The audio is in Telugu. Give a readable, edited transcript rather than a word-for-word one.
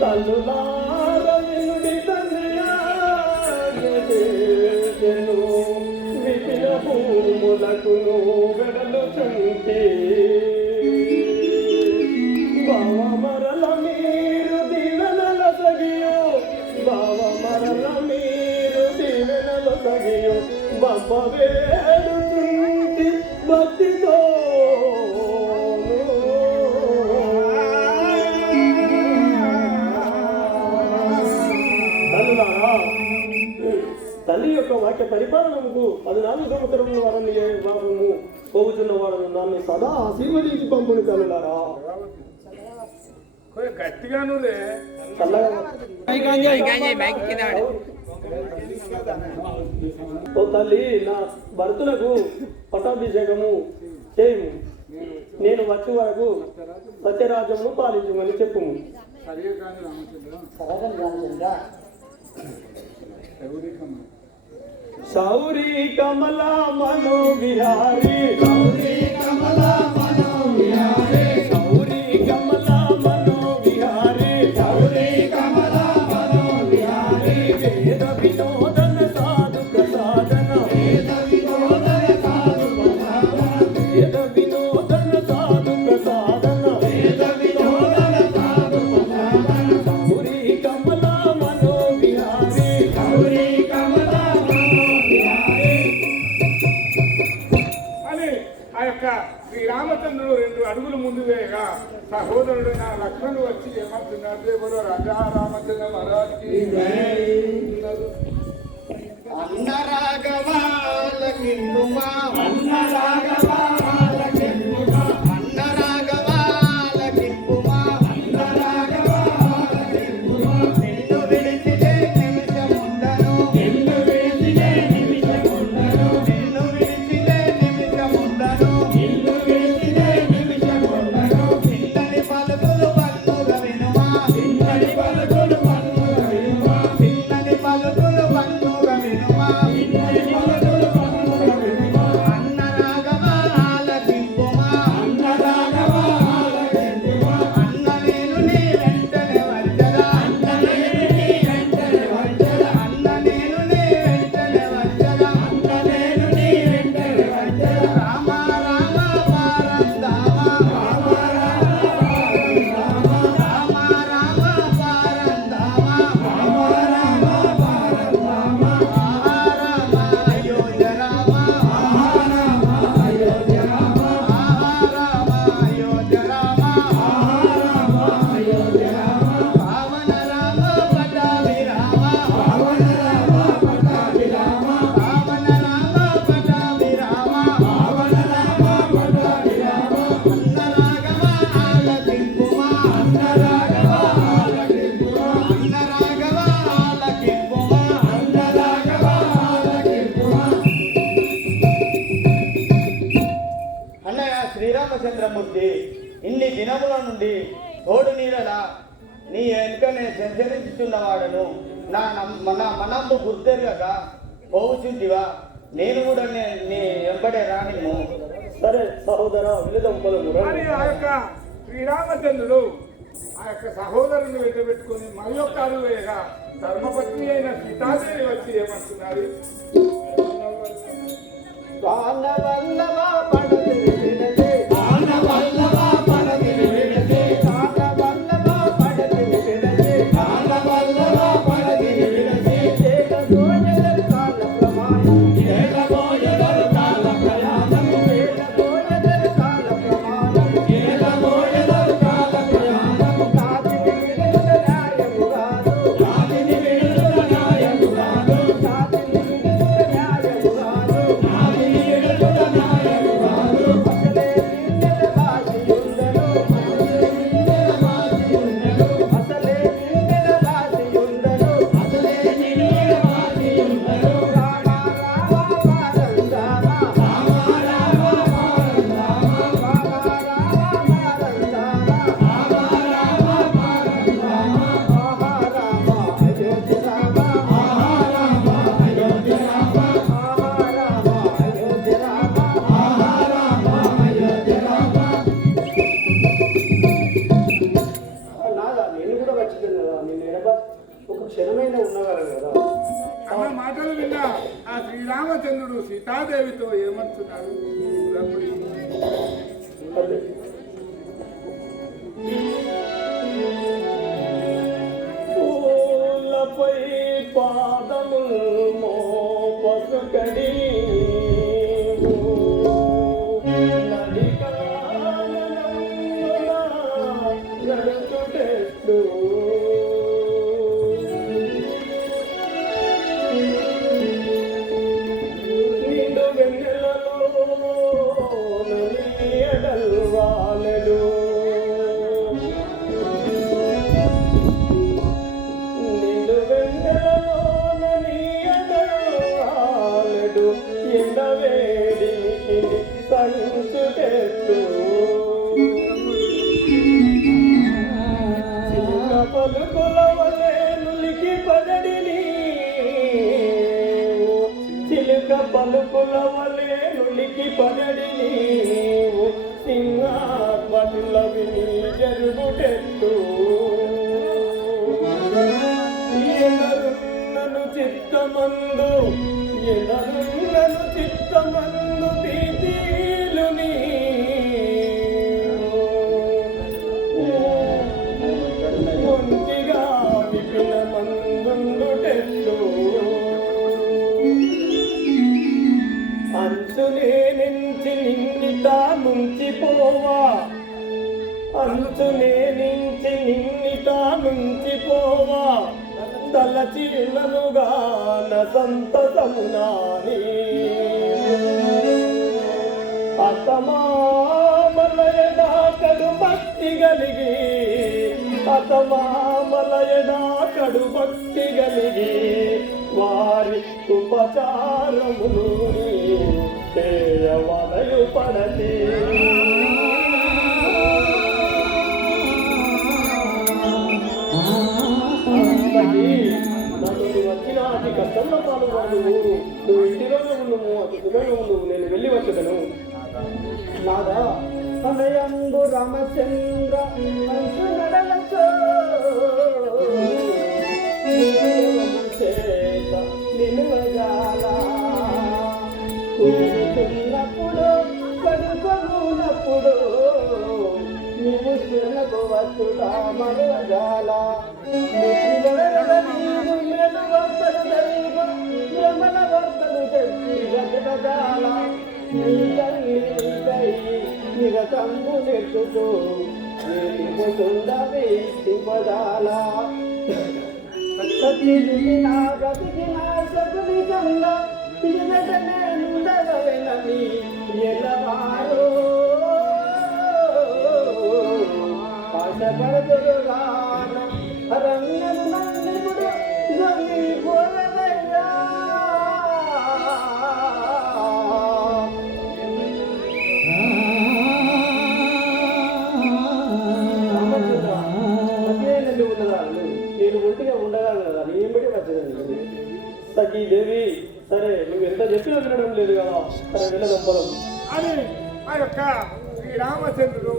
తల్లులారవినుడి తనయాగను విపిన భూములకును వెడలు చుంటి బావ మరల మీరు దివెనల సగియో బావ మరల మీరు దివెనల సగియో బప్ప వేడు చుంటి భక్తితో తల్లి యొక్క వాక్య పరిపాలనకు 14 సంవత్సరముల వారిని వారము పోగుతున్న వాడను నన్ను సదా ఆశీర్వదించి పంపుని తల్లులారా. గట్టిగాను ఓ తల్లి, నా భర్తలకు పట్టాభిషేకము చేయము. నేను వచ్చే వరకు సత్యరాజ్యమును పాలించమని చెప్పుము. సౌరీ కమలా మనో విహారీ, సౌరీ కమలా మనో విహారీ, సౌరీ కమలా మనో విహారీ, సౌరీ కమలా మనో విహారీ. వేద వినోదన సాధు ప్రసాదన, వేద వినోదన సాధు ప్రసాదన, వేద వినోదన సాధు ప్రసాదన, వేద వినోదన సాధు ప్రసాదన. సౌరీ కమలా మనో విహారీ, సౌరీ కమలా శ్రీరామచంద్రుడు 2 అడుగులు ముందు వేయగా సహోదరుడు నా లక్ష్మణుడు వచ్చి ఏమంటున్నారు? దేవుడు రాజా రామచంద్ర మహారాజుకి అన్న రాఘవాలకిందుమా, అన్న రాఘవాలకిందుమా, అన్న రాఘవాలకిందుమా, అన్న రాఘవాలకిందుమా. నిన్ను విడిచితే నిమిషముండను, నిన్ను విడిచితే నిమిషముండను, నిన్ను విడిచితే నిమిషముండను, నిన్ను విడిచితే నిమిషముండను. పిల్లని పలుకులు పన్నుల వినుమా, పిల్లని పలుకులు పన్నుల వినుమా, పిల్లని పలుకులు పన్నుల వినుమా, పిల్లని పలుకులు పన్నుల వినుమా. అన్న రాఘవాలకిందుమా, అన్న రాఘవాలకిందుమా. అన్న నేను నీ వెంటనే వచ్చదా, అన్న నేను నీ వెంటనే వచ్చదా, అన్న నేను నీ వెంటనే వచ్చదా, అన్న నేను నీ వెంటనే వచ్చదా. రామ రామ పారందామా, రామ రామ పారందామా, రామ రామ పారందామా, రామ రామ పారందామా. రామ అయోధ్య రామ, రామ అయోధ్య రామ, రామ అయోధ్య రామ, రామ అయోధ్య రామ. పావన రామ పటాభి రామ, పావన రామ పటాభి రామ, పావన రామ పటాభి రామ, పావన రామ పటాభి రామ. అన్న రాఘవ ఆలకింపుమా, అన్న రాఘవ ఆలకింపుమా, అన్న రాఘవ ఆలకింపుమా, అన్న రాఘవ ఆలకింపుమా. అన్నయ్య శ్రీరామచంద్రమూర్తి, ఇన్ని దినముల నుండి తోడు నీడలా నీ వెనుకనే సంచరించుతున్నవాడను నా మనంబు గుర్తెరగక పోవుచుంటివా. నేను కూడా నీ వెంబడే రానిమ్ము. సరే సహోదర, విలుదంపలము మరి ఆ యొక్క శ్రీరామచంద్రుడు ఆ యొక్క సహోదరుని వెంటబెట్టుకుని మరి యొక్క అడుగు వేయగా ధర్మపత్ని అయిన సీతాదేవి వచ్చి ఏమంటున్నారు? వానవల్లవ పడతిరి విడతే, వానవల్లవ పడతిరి విడతే, వానవల్లవ పడతిరి విడతే, వానవల్లవ పడతిరి విడతే. ఏకగోయదరు కాల ప్రమాణం, ఏకగోయదరు కాల ప్రయాణం, ఏకగోయదరు కాల ప్రమాణం, ఏకగోయదరు కాల ప్రయాణం. కాతిని విడుదల న్యాయము కాదు, కాతిని విడుదల న్యాయము కాదు, కాతిని విడుదల న్యాయము కాదు, కాతిని విడుదల న్యాయము కాదు. మలుపుల వలె నులికి పడడి నీవు సింహాత్మల విని జరుగుటెట్టు ఎదరున్నను చిత్తమందు ఎదరున్నను చిత్తమందు భీతిలు ఒంటిగా విపిన మందుండుటెట్టు అంచునే నుంచి నిన్నితా ముంచిపోవా అంచునే నుంచి నిన్నితా ముంచిపోవా తలచిననుగా సంతసమునాని అతమామలయడా కడు భక్తి కలిగి అతమామలయడా కడు భక్తి కలిగి వారి ఉపచారములు చేయవలయు పడతి నన్ను వచ్చినాటి కష్టంలో పాల్గొను నువ్వు ఇంటిలోనే ఉండము అతిథిలోనే ఉండవు నేను వెళ్ళి వచ్చేదను నాదా సమయంబు రామచంద్ర అంచు నడలచో చేత నిలువజాల కూర్చున్నప్పుడు పడుకొనున్నప్పుడు నీవు శరణకు వచ్చుట మరువజాల నీవు మేలు వర్తను దైవ భ్రమణ వర్తను తెచ్చి గజగజాల నిరతంబు నెట్టుతూ నీకుండవే శివజాల సత్యజుగిన గతికిన సగుని గంగ తినటనే నుండవెనని ఎలవారో ఆశపడదురు రాన అరణ్యము నన్నిపుడు గొంగి పోలదయ్యా నేను ఒంటిగా ఉండగలను కదా ఏం బట్టి నచ్చదండి సఖీదేవి సరే నువ్వు ఎంత చెప్పినా వినడం లేదు కదా సరే వెళ్ళదంపలం అని ఆ యొక్క శ్రీరామచంద్రుడు